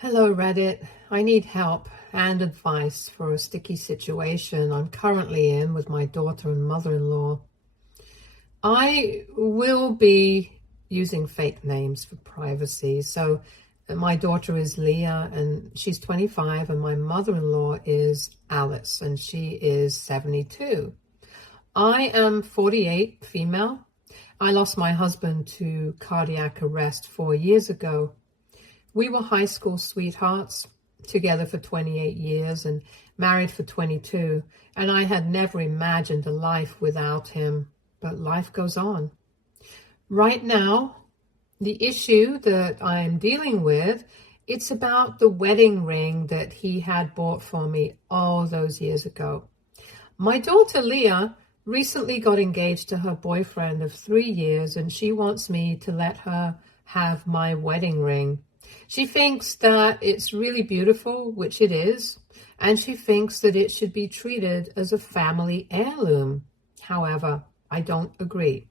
Hello, Reddit. I need help and advice for a sticky situation I'm currently in with my daughter and mother-in-law. I will be using fake names for privacy. So my daughter is Leah and she's 25, and my mother-in-law is Alice and she is 72. I am 48, female. I lost my husband to cardiac arrest 4 years ago. We were high school sweethearts, together for 28 years and married for 22, and I had never imagined a life without him, but life goes on. Right now, the issue that I'm dealing with, it's about the wedding ring that he had bought for me all those years ago. My daughter Leah recently got engaged to her boyfriend of 3 years, and she wants me to let her have my wedding ring. She thinks that it's really beautiful, which it is, and she thinks that it should be treated as a family heirloom. However, I don't agree.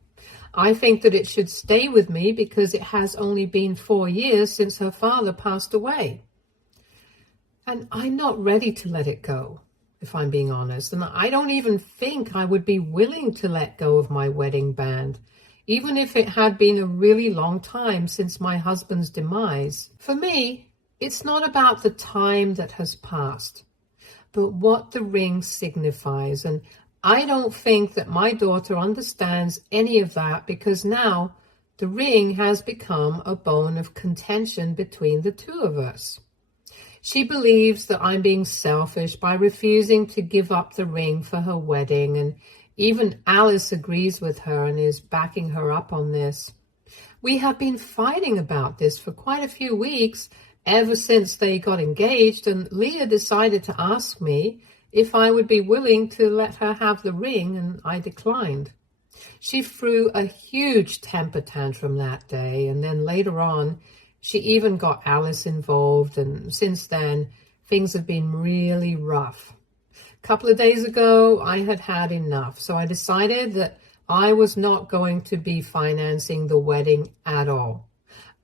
I think that it should stay with me because it has only been 4 years since her father passed away. And I'm not ready to let it go, if I'm being honest. And I don't even think I would be willing to let go of my wedding band, even if it had been a really long time since my husband's demise. For me, it's not about the time that has passed, but what the ring signifies. And I don't think that my daughter understands any of that, because now the ring has become a bone of contention between the two of us. She believes that I'm being selfish by refusing to give up the ring for her wedding, and even Alice agrees with her and is backing her up on this. We have been fighting about this for quite a few weeks, ever since they got engaged, and Leah decided to ask me if I would be willing to let her have the ring, and I declined. She threw a huge temper tantrum that day, and then later on, she even got Alice involved, and since then, things have been really rough. A couple of days ago, I had had enough, so I decided that I was not going to be financing the wedding at all.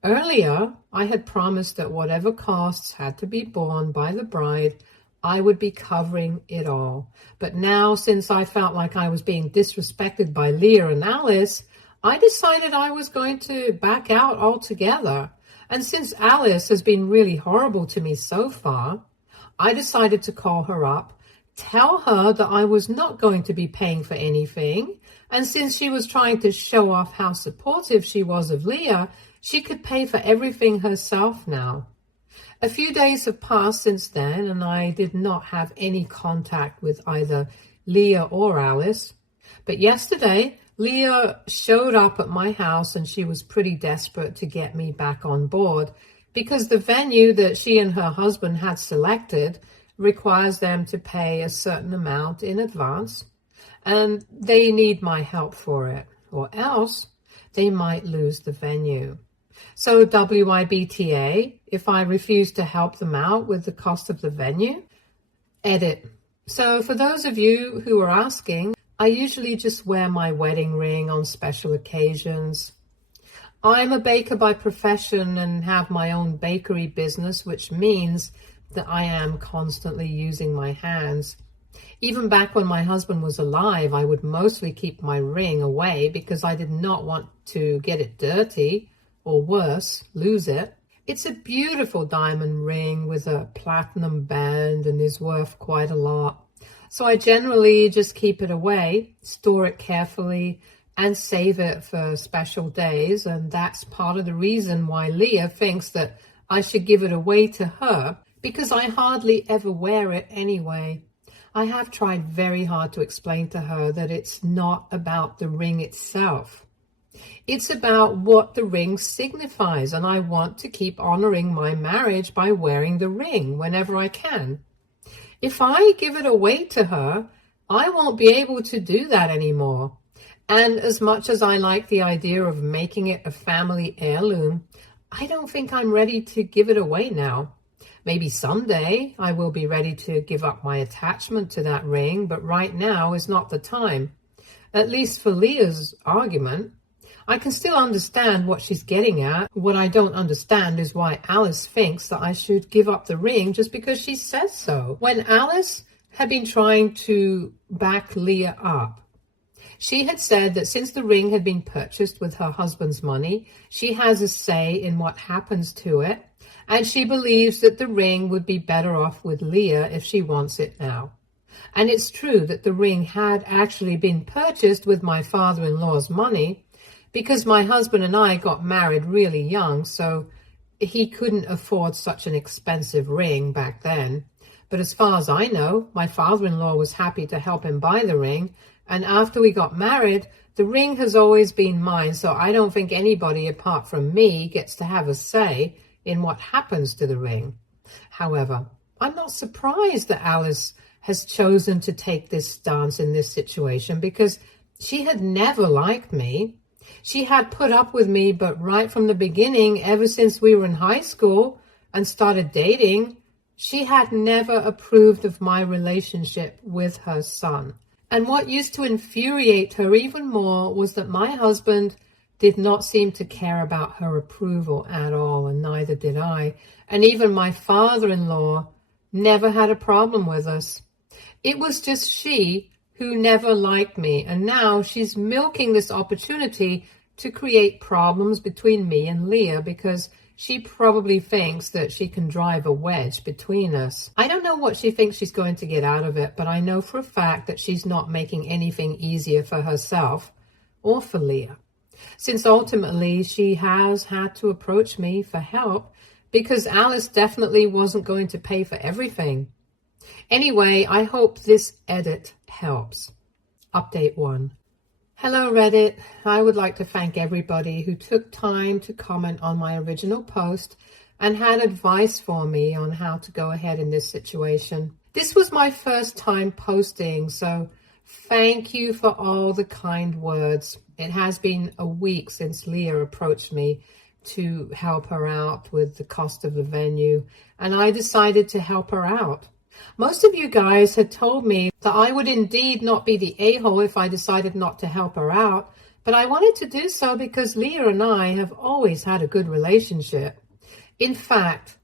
Earlier, I had promised that whatever costs had to be borne by the bride, I would be covering it all. But now, since I felt like I was being disrespected by Leah and Alice, I decided I was going to back out altogether. And since Alice has been really horrible to me so far, I decided to call her up, tell her that I was not going to be paying for anything, and since she was trying to show off how supportive she was of Leah, she could pay for everything herself now. A few days have passed since then, and I did not have any contact with either Leah or Alice. But yesterday, Leah showed up at my house, and she was pretty desperate to get me back on board because the venue that she and her husband had selected requires them to pay a certain amount in advance, and they need my help for it, or else they might lose the venue. So WIBTA, if I refuse to help them out with the cost of the venue? Edit. So for those of you who are asking, I usually just wear my wedding ring on special occasions. I'm a baker by profession and have my own bakery business, which means that I am constantly using my hands. Even back when my husband was alive, I would mostly keep my ring away because I did not want to get it dirty, or worse, lose it. It's a beautiful diamond ring with a platinum band and is worth quite a lot. So I generally just keep it away, store it carefully, and save it for special days. And that's part of the reason why Leah thinks that I should give it away to her, because I hardly ever wear it anyway. I have tried very hard to explain to her that it's not about the ring itself. It's about what the ring signifies, and I want to keep honoring my marriage by wearing the ring whenever I can. If I give it away to her, I won't be able to do that anymore. And as much as I like the idea of making it a family heirloom, I don't think I'm ready to give it away now. Maybe someday I will be ready to give up my attachment to that ring, but right now is not the time. At least for Leah's argument. I can still understand what she's getting at. What I don't understand is why Alice thinks that I should give up the ring just because she says so. When Alice had been trying to back Leah up, she had said that since the ring had been purchased with her husband's money, she has a say in what happens to it, and she believes that the ring would be better off with Leah if she wants it now. And it's true that the ring had actually been purchased with my father-in-law's money, because my husband and I got married really young, so he couldn't afford such an expensive ring back then. But as far as I know, my father-in-law was happy to help him buy the ring, and after we got married, the ring has always been mine, so I don't think anybody apart from me gets to have a say in what happens to the ring. However, I'm not surprised that Alice has chosen to take this stance in this situation, because she had never liked me. She had put up with me, but right from the beginning, ever since we were in high school and started dating, she had never approved of my relationship with her son. And what used to infuriate her even more was that my husband did not seem to care about her approval at all, and neither did I. And even my father-in-law never had a problem with us. It was just she who never liked me, and now she's milking this opportunity to create problems between me and Leah, because she probably thinks that she can drive a wedge between us. I don't know what she thinks she's going to get out of it, but I know for a fact that she's not making anything easier for herself or for Leah, since ultimately she has had to approach me for help, because Alice definitely wasn't going to pay for everything. Anyway, I hope this edit helps. Update 1. Hello Reddit. I would like to thank everybody who took time to comment on my original post and had advice for me on how to go ahead in this situation. This was my first time posting, so thank you for all the kind words. It has been a week since Leah approached me to help her out with the cost of the venue, and I decided to help her out. Most of you guys had told me that I would indeed not be the a-hole if I decided not to help her out, but I wanted to do so because Leah and I have always had a good relationship. In fact,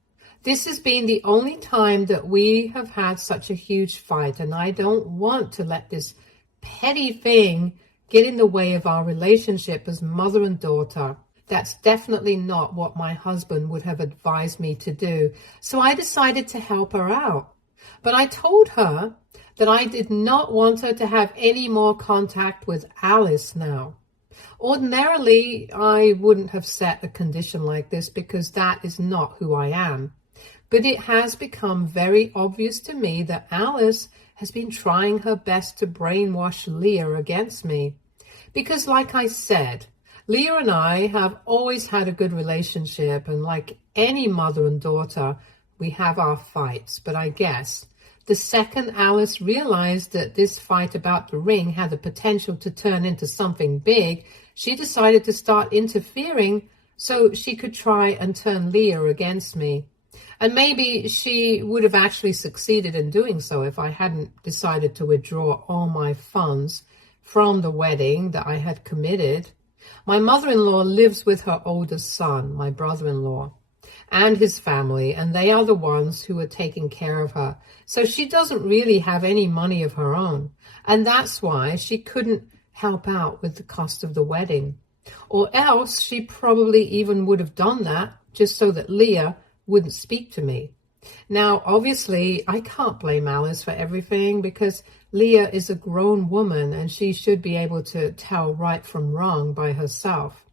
this has been the only time that we have had such a huge fight, and I don't want to let this petty thing get in the way of our relationship as mother and daughter. That's definitely not what my husband would have advised me to do, so I decided to help her out. But I told her that I did not want her to have any more contact with Alice now. Ordinarily, I wouldn't have set a condition like this because that is not who I am. But it has become very obvious to me that Alice has been trying her best to brainwash Leah against me. Because like I said, Leah and I have always had a good relationship, and like any mother and daughter, we have our fights. But I guess the second Alice realized that this fight about the ring had the potential to turn into something big, she decided to start interfering so she could try and turn Leah against me. And maybe she would have actually succeeded in doing so if I hadn't decided to withdraw all my funds from the wedding that I had committed. My mother-in-law lives with her oldest son, my brother-in-law, and his family, and they are the ones who are taking care of her. So she doesn't really have any money of her own, and that's why she couldn't help out with the cost of the wedding. Or else she probably even would have done that just so that Leah wouldn't speak to me. Now, obviously, I can't blame Alice for everything because Leah is a grown woman and she should be able to tell right from wrong by herself.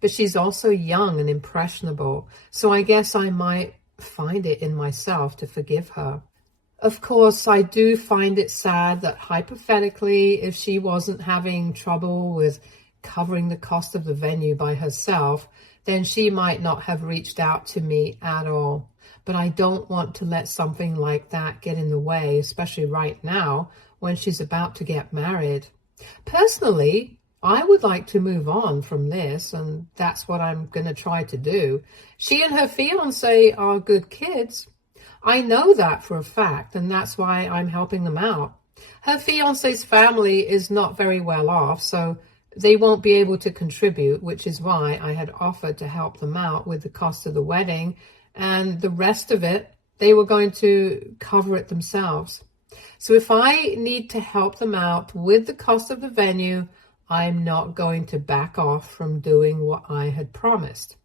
But she's also young and impressionable, so I guess I might find it in myself to forgive her. Of course, I do find it sad that hypothetically, if she wasn't having trouble with covering the cost of the venue by herself, then she might not have reached out to me at all. But I don't want to let something like that get in the way, especially right now when she's about to get married. Personally, I would like to move on from this, and that's what I'm going to try to do. She and her fiancé are good kids. I know that for a fact, and that's why I'm helping them out. Her fiancé's family is not very well off, so they won't be able to contribute, which is why I had offered to help them out with the cost of the wedding, and the rest of it, they were going to cover it themselves. So if I need to help them out with the cost of the venue, I'm not going to back off from doing what I had promised.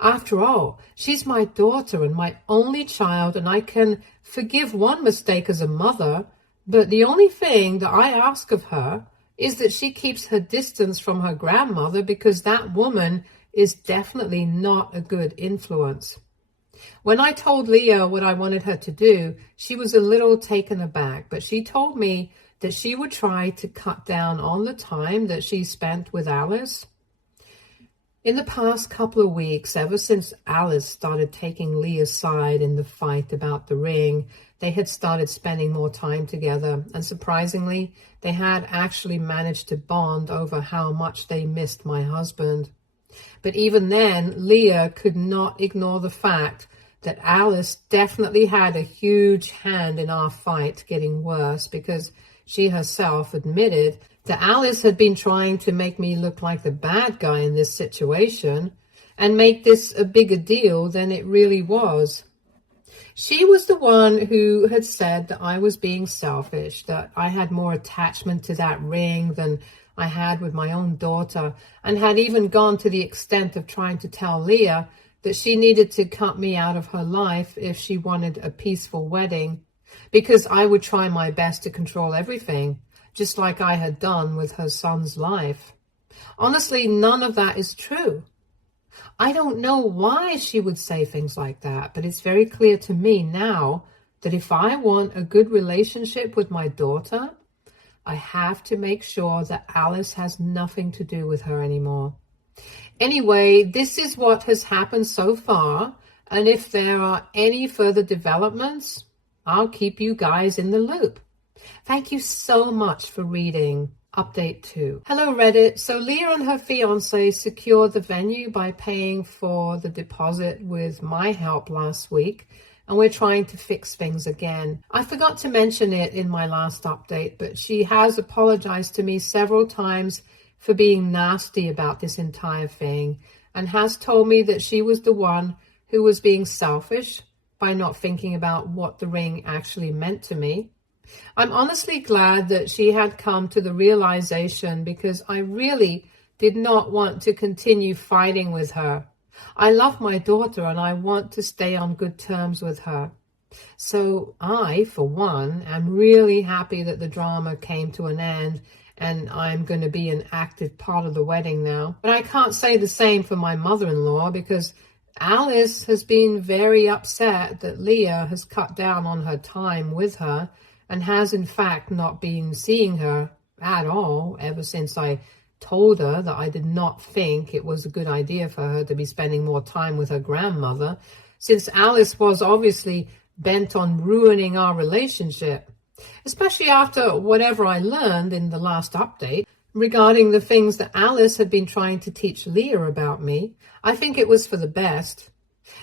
After all, she's my daughter and my only child, and I can forgive one mistake as a mother, but the only thing that I ask of her is that she keeps her distance from her grandmother, because that woman is definitely not a good influence. When I told Leah what I wanted her to do, she was a little taken aback, but she told me that she would try to cut down on the time that she spent with Alice. In the past couple of weeks, ever since Alice started taking Leah's side in the fight about the ring, they had started spending more time together, and surprisingly, they had actually managed to bond over how much they missed my husband. But even then, Leah could not ignore the fact that Alice definitely had a huge hand in our fight getting worse, because she herself admitted that Alice had been trying to make me look like the bad guy in this situation and make this a bigger deal than it really was. She was the one who had said that I was being selfish, that I had more attachment to that ring than I had with my own daughter, and had even gone to the extent of trying to tell Leah that she needed to cut me out of her life if she wanted a peaceful wedding, because I would try my best to control everything, just like I had done with her son's life. Honestly, none of that is true. I don't know why she would say things like that, but it's very clear to me now that if I want a good relationship with my daughter, I have to make sure that Alice has nothing to do with her anymore. Anyway, this is what has happened so far, and if there are any further developments, I'll keep you guys in the loop. Thank you so much for reading. Update 2. Hello, Reddit. So Leah and her fiance secured the venue by paying for the deposit with my help last week, and we're trying to fix things again. I forgot to mention it in my last update, but she has apologized to me several times for being nasty about this entire thing, and has told me that she was the one who was being selfish by not thinking about what the ring actually meant to me. I'm honestly glad that she had come to the realization, because I really did not want to continue fighting with her. I love my daughter and I want to stay on good terms with her. So I, for one, am really happy that the drama came to an end and I'm going to be an active part of the wedding now. But I can't say the same for my mother-in-law, because Alice has been very upset that Leah has cut down on her time with her and has in fact not been seeing her at all ever since I told her that I did not think it was a good idea for her to be spending more time with her grandmother, since Alice was obviously bent on ruining our relationship, especially after whatever I learned in the last update regarding the things that Alice had been trying to teach Leah about me. I think it was for the best.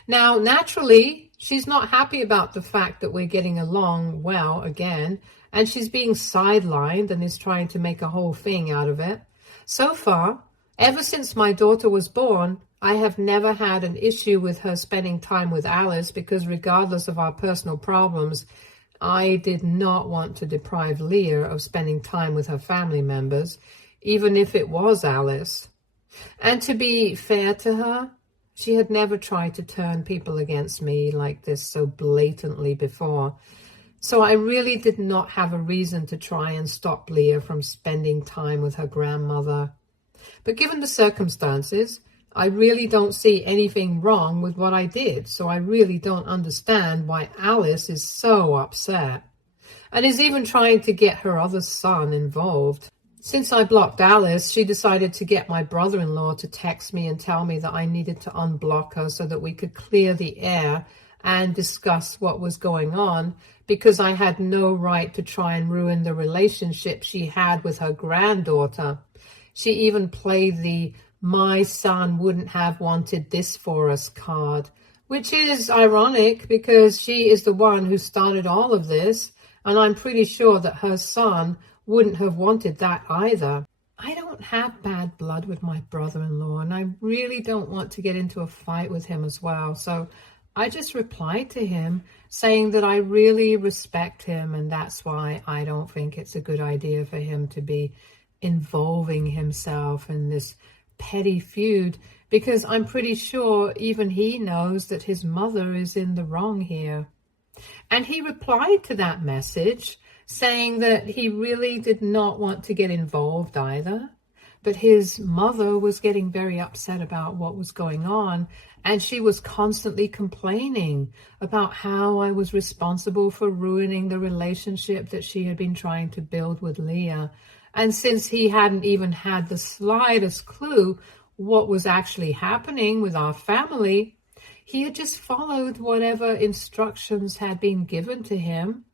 Now, naturally, she's not happy about the fact that we're getting along well again, and she's being sidelined and is trying to make a whole thing out of it. So far, ever since my daughter was born, I have never had an issue with her spending time with Alice, because regardless of our personal problems, I did not want to deprive Leah of spending time with her family members, even if it was Alice. And to be fair to her, she had never tried to turn people against me like this so blatantly before. So I really did not have a reason to try and stop Leah from spending time with her grandmother. But given the circumstances, I really don't see anything wrong with what I did, so I really don't understand why Alice is so upset and is even trying to get her other son involved. Since I blocked Alice, she decided to get my brother-in-law to text me and tell me that I needed to unblock her so that we could clear the air and discuss what was going on, because I had no right to try and ruin the relationship she had with her granddaughter. She even played the "my son wouldn't have wanted this for us" card, which is ironic because she is the one who started all of this, and I'm pretty sure that her son wouldn't have wanted that either. I don't have bad blood with my brother-in-law, and I really don't want to get into a fight with him as well. So I just replied to him saying that I really respect him, and that's why I don't think it's a good idea for him to be involving himself in this petty feud, because I'm pretty sure even he knows that his mother is in the wrong here. And he replied to that message saying that he really did not want to get involved either, but his mother was getting very upset about what was going on, and she was constantly complaining about how I was responsible for ruining the relationship that she had been trying to build with Leah. And since he hadn't even had the slightest clue what was actually happening with our family, he had just followed whatever instructions had been given to him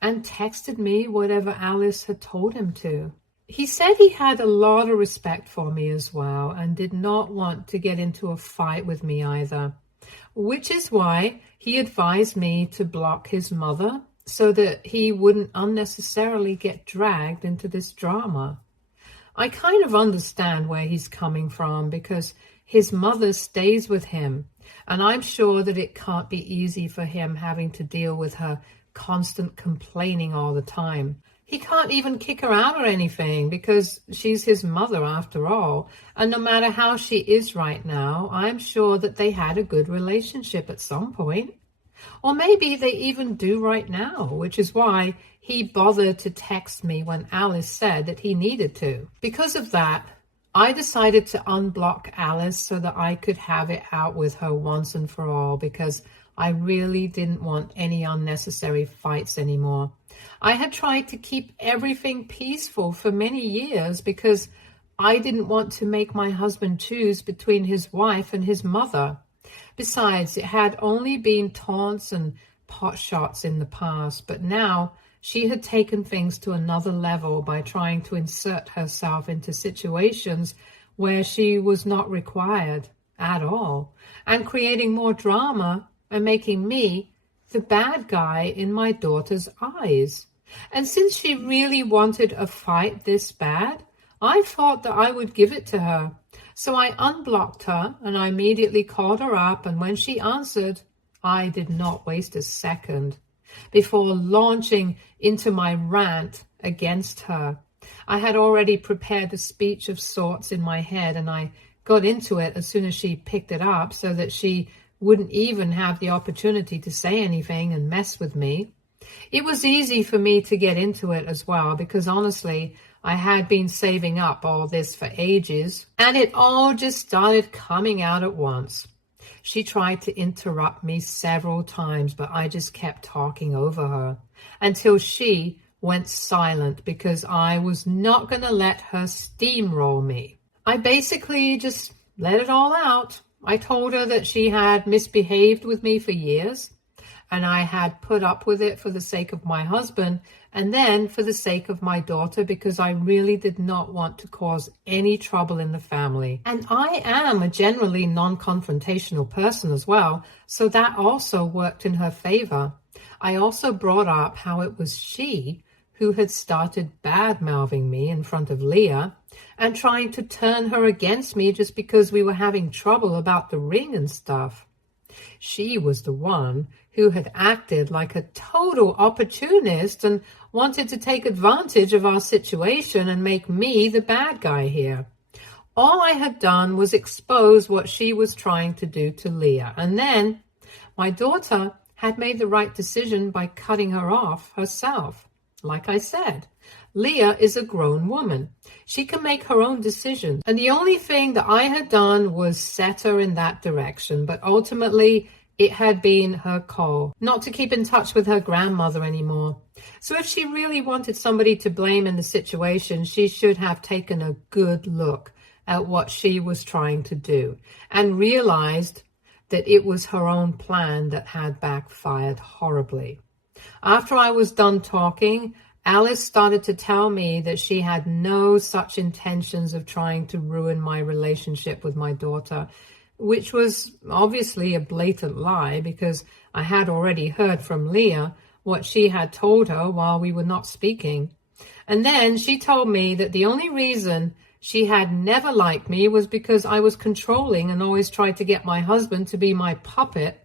and texted me whatever Alice had told him to. He said he had a lot of respect for me as well and did not want to get into a fight with me either, which is why he advised me to block his mother so that he wouldn't unnecessarily get dragged into this drama. I kind of understand where he's coming from because his mother stays with him, and I'm sure that it can't be easy for him having to deal with her constant complaining all the time. He can't even kick her out or anything because she's his mother after all, and no matter how she is right now, I'm sure that they had a good relationship at some point. Or maybe they even do right now, which is why he bothered to text me when Alice said that he needed to. Because of that, I decided to unblock Alice so that I could have it out with her once and for all, because I really didn't want any unnecessary fights anymore. I had tried to keep everything peaceful for many years because I didn't want to make my husband choose between his wife and his mother. Besides, it had only been taunts and pot shots in the past, but now she had taken things to another level by trying to insert herself into situations where she was not required at all, and creating more drama and making me the bad guy in my daughter's eyes. And since she really wanted a fight this bad, I thought that I would give it to her. So I unblocked her and I immediately called her up, and when she answered, I did not waste a second before launching into my rant against her. I had already prepared a speech of sorts in my head, and I got into it as soon as she picked it up so that she wouldn't even have the opportunity to say anything and mess with me. It was easy for me to get into it as well because honestly, I had been saving up all this for ages, and it all just started coming out at once. She tried to interrupt me several times, but I just kept talking over her until she went silent because I was not going to let her steamroll me. I basically just let it all out. I told her that she had misbehaved with me for years, and I had put up with it for the sake of my husband and then for the sake of my daughter because I really did not want to cause any trouble in the family. And I am a generally non-confrontational person as well, so that also worked in her favor. I also brought up how it was she who had started bad-mouthing me in front of Leah and trying to turn her against me just because we were having trouble about the ring and stuff. She was the one who had acted like a total opportunist and wanted to take advantage of our situation and make me the bad guy here. All I had done was expose what she was trying to do to Leah, and then my daughter had made the right decision by cutting her off herself. Like I said, Leah is a grown woman. She can make her own decisions. And the only thing that I had done was set her in that direction. But ultimately, it had been her call not to keep in touch with her grandmother anymore. So if she really wanted somebody to blame in the situation, she should have taken a good look at what she was trying to do and realized that it was her own plan that had backfired horribly. After I was done talking, Alice started to tell me that she had no such intentions of trying to ruin my relationship with my daughter, which was obviously a blatant lie because I had already heard from Leah what she had told her while we were not speaking. And then she told me that the only reason she had never liked me was because I was controlling and always tried to get my husband to be my puppet.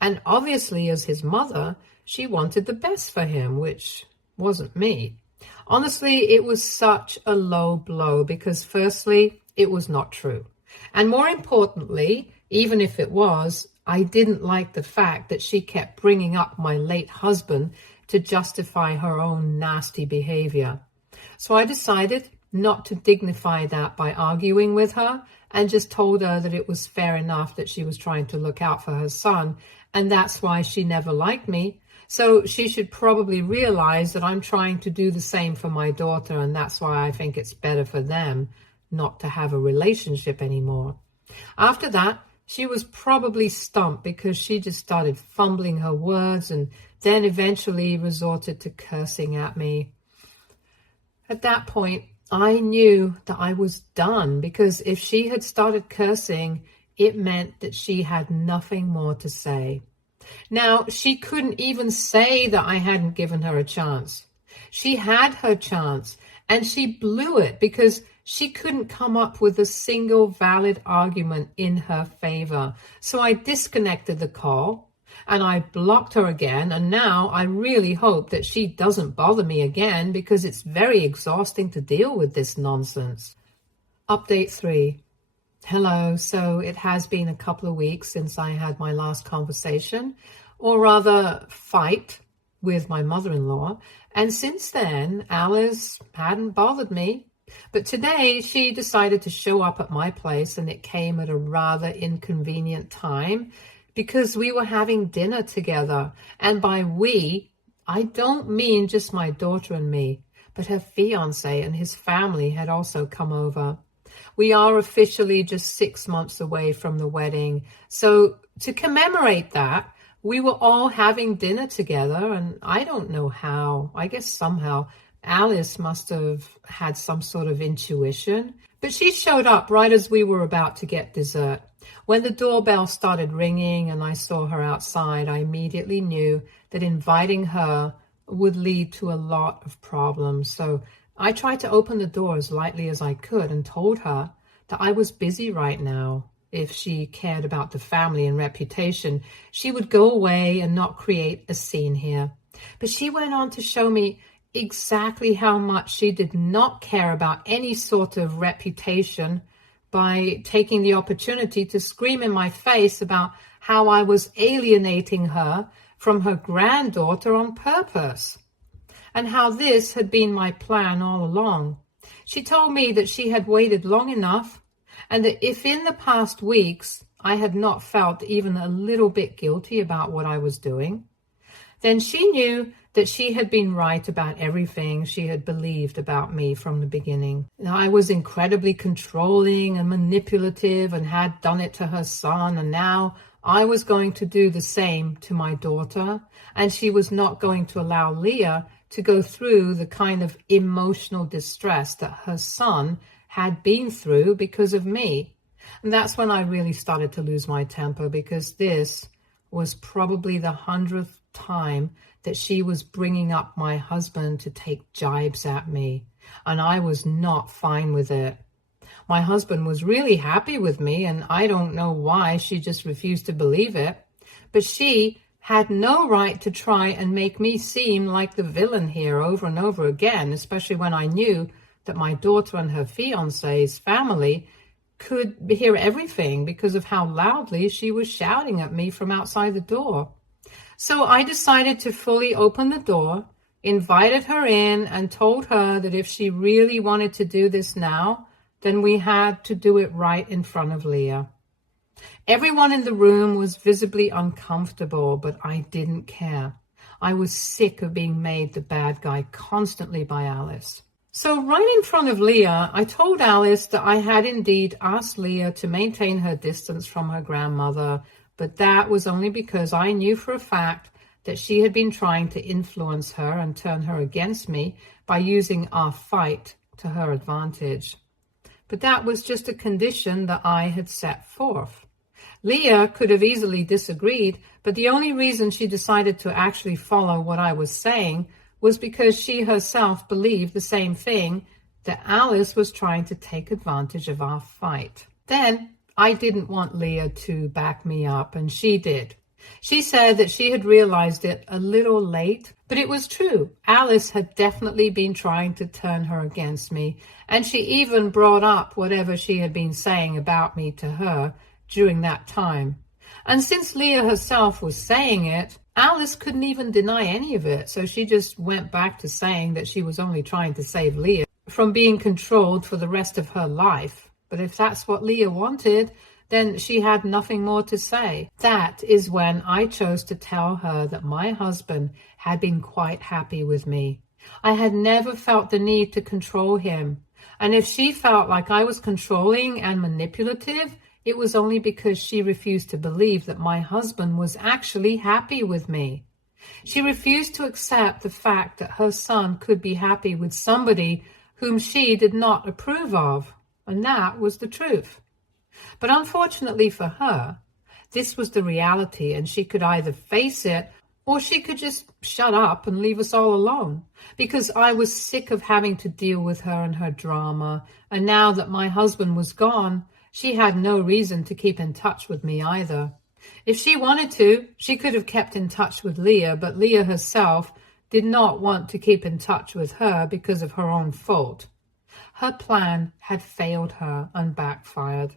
And obviously, as his mother, she wanted the best for him, which wasn't me. Honestly, it was such a low blow because firstly, it was not true. And more importantly, even if it was, I didn't like the fact that she kept bringing up my late husband to justify her own nasty behavior. So I decided not to dignify that by arguing with her and just told her that it was fair enough that she was trying to look out for her son, and that's why she never liked me. So she should probably realize that I'm trying to do the same for my daughter, and that's why I think it's better for them not to have a relationship anymore. After that, she was probably stumped because she just started fumbling her words and then eventually resorted to cursing at me. At that point, I knew that I was done because if she had started cursing, it meant that she had nothing more to say. Now, she couldn't even say that I hadn't given her a chance. She had her chance, and she blew it because she couldn't come up with a single valid argument in her favor. So I disconnected the call, and I blocked her again, and now I really hope that she doesn't bother me again because it's very exhausting to deal with this nonsense. Update 3. Hello, so it has been a couple of weeks since I had my last conversation, or rather fight, with my mother-in-law, and since then, Alice hadn't bothered me. But today, she decided to show up at my place, and it came at a rather inconvenient time because we were having dinner together. And by we, I don't mean just my daughter and me, but her fiancé and his family had also come over. We are officially just 6 months away from the wedding. So to commemorate that, we were all having dinner together, and I don't know how. I guess somehow Alice must have had some sort of intuition. But she showed up right as we were about to get dessert. When the doorbell started ringing and I saw her outside, I immediately knew that inviting her would lead to a lot of problems. So I tried to open the door as lightly as I could and told her that I was busy right now. If she cared about the family and reputation, she would go away and not create a scene here. But she went on to show me exactly how much she did not care about any sort of reputation by taking the opportunity to scream in my face about how I was alienating her from her granddaughter on purpose, and how this had been my plan all along. She told me that she had waited long enough, and that if in the past weeks I had not felt even a little bit guilty about what I was doing, then she knew that she had been right about everything she had believed about me from the beginning. Now, I was incredibly controlling and manipulative and had done it to her son, and now I was going to do the same to my daughter, and she was not going to allow Leah to go through the kind of emotional distress that her son had been through because of me. And that's when I really started to lose my temper, because this was probably the 100th time that she was bringing up my husband to take jibes at me, and I was not fine with it. My husband was really happy with me, and I don't know why she just refused to believe it, but she had no right to try and make me seem like the villain here over and over again, especially when I knew that my daughter and her fiancé's family could hear everything because of how loudly she was shouting at me from outside the door. So I decided to fully open the door, invited her in, and told her that if she really wanted to do this now, then we had to do it right in front of Leah. Everyone in the room was visibly uncomfortable, but I didn't care. I was sick of being made the bad guy constantly by Alice. So right in front of Leah, I told Alice that I had indeed asked Leah to maintain her distance from her grandmother, but that was only because I knew for a fact that she had been trying to influence her and turn her against me by using our fight to her advantage. But that was just a condition that I had set forth. Leah could have easily disagreed, but the only reason she decided to actually follow what I was saying was because she herself believed the same thing that Alice was trying to take advantage of our fight. Then I didn't want Leah to back me up, and she did. She said that she had realized it a little late, but it was true. Alice had definitely been trying to turn her against me, and she even brought up whatever she had been saying about me to her during that time. And since Leah herself was saying it, Alice couldn't even deny any of it, so she just went back to saying that she was only trying to save Leah from being controlled for the rest of her life. But if that's what Leah wanted, then she had nothing more to say. That is when I chose to tell her that my husband had been quite happy with me. I had never felt the need to control him. And if she felt like I was controlling and manipulative, it was only because she refused to believe that my husband was actually happy with me. She refused to accept the fact that her son could be happy with somebody whom she did not approve of. And that was the truth. But unfortunately for her, this was the reality, and she could either face it or she could just shut up and leave us all alone, because I was sick of having to deal with her and her drama. And now that my husband was gone, she had no reason to keep in touch with me either. If she wanted to, she could have kept in touch with Leah, but Leah herself did not want to keep in touch with her because of her own fault. Her plan had failed her and backfired.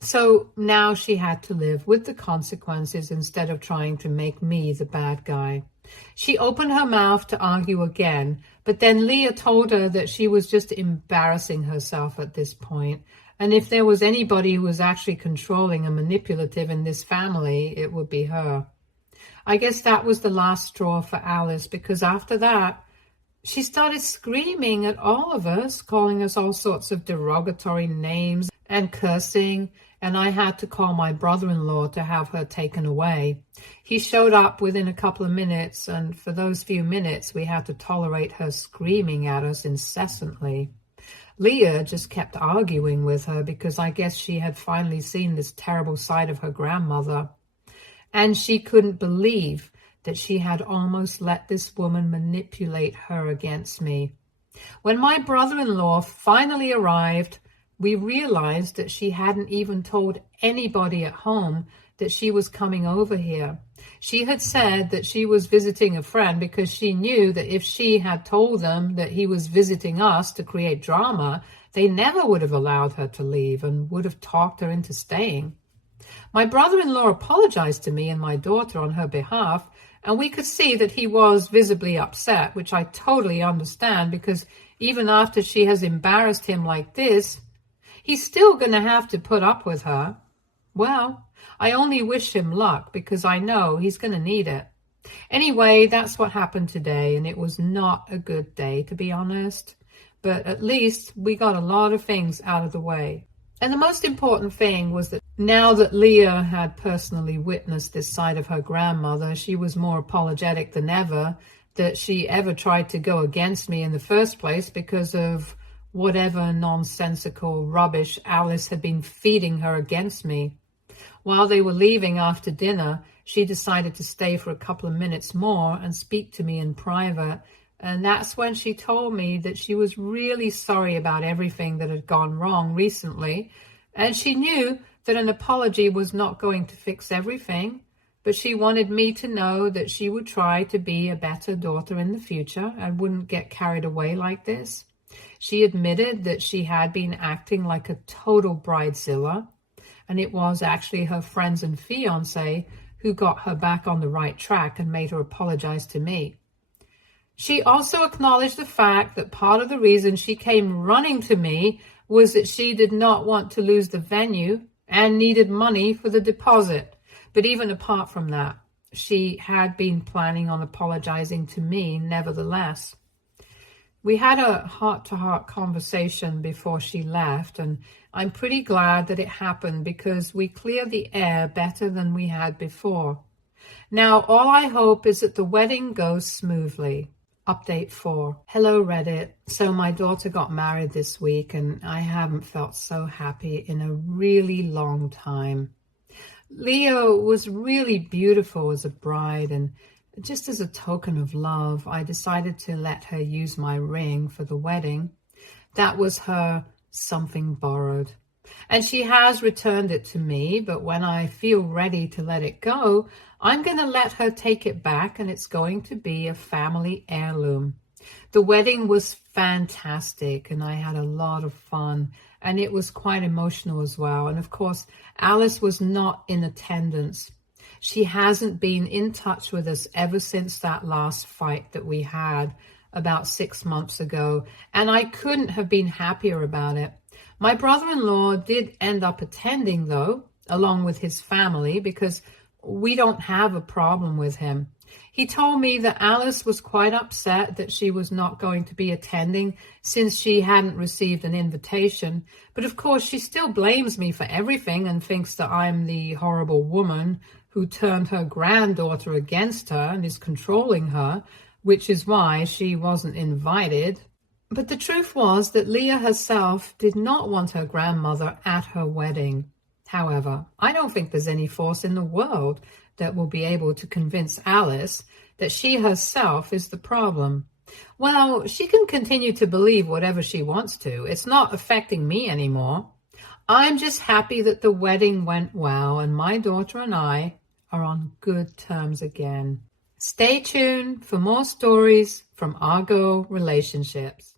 So now she had to live with the consequences instead of trying to make me the bad guy. She opened her mouth to argue again, but then Leah told her that she was just embarrassing herself at this point. And if there was anybody who was actually controlling and manipulative in this family, it would be her. I guess that was the last straw for Alice, because after that, she started screaming at all of us, calling us all sorts of derogatory names and cursing, and I had to call my brother-in-law to have her taken away. He showed up within a couple of minutes, and for those few minutes, we had to tolerate her screaming at us incessantly. Leah just kept arguing with her because I guess she had finally seen this terrible side of her grandmother. And she couldn't believe that she had almost let this woman manipulate her against me. When my brother-in-law finally arrived, we realized that she hadn't even told anybody at home that she was coming over here. She had said that she was visiting a friend because she knew that if she had told them that he was visiting us to create drama, they never would have allowed her to leave and would have talked her into staying. My brother-in-law apologized to me and my daughter on her behalf, and we could see that he was visibly upset, which I totally understand, because even after she has embarrassed him like this, he's still going to have to put up with her. Well, I only wish him luck because I know he's going to need it. Anyway, that's what happened today, and it was not a good day, to be honest. But at least we got a lot of things out of the way. And the most important thing was that now that Leah had personally witnessed this side of her grandmother, she was more apologetic than ever that she ever tried to go against me in the first place because of whatever nonsensical rubbish Alice had been feeding her against me. While they were leaving after dinner, she decided to stay for a couple of minutes more and speak to me in private. And that's when she told me that she was really sorry about everything that had gone wrong recently. And she knew that an apology was not going to fix everything, but she wanted me to know that she would try to be a better daughter in the future and wouldn't get carried away like this. She admitted that she had been acting like a total bridezilla, and it was actually her friends and fiancé who got her back on the right track and made her apologize to me. She also acknowledged the fact that part of the reason she came running to me was that she did not want to lose the venue and needed money for the deposit. But even apart from that, she had been planning on apologizing to me nevertheless. We had a heart-to-heart conversation before she left, and I'm pretty glad that it happened because we cleared the air better than we had before. Now, all I hope is that the wedding goes smoothly. Update 4. Hello, Reddit. So my daughter got married this week, and I haven't felt so happy in a really long time. Leo was really beautiful as a bride, and just as a token of love, I decided to let her use my ring for the wedding. that was her something borrowed. And she has returned it to me, but when I feel ready to let it go, I'm going to let her take it back, and it's going to be a family heirloom. The wedding was fantastic, and I had a lot of fun, and it was quite emotional as well. And of course, Alice was not in attendance. She hasn't been in touch with us ever since that last fight that we had about 6 months ago, and I couldn't have been happier about it. My brother-in-law did end up attending, though, along with his family, because we don't have a problem with him. He told me that Alice was quite upset that she was not going to be attending since she hadn't received an invitation. But of course, she still blames me for everything and thinks that I'm the horrible woman who turned her granddaughter against her and is controlling her, which is why she wasn't invited. But the truth was that Leah herself did not want her grandmother at her wedding. However, I don't think there's any force in the world that will be able to convince Alice that she herself is the problem. Well, she can continue to believe whatever she wants to. It's not affecting me anymore. I'm just happy that the wedding went well and my daughter and I are on good terms again. Stay tuned for more stories from our girl relationships.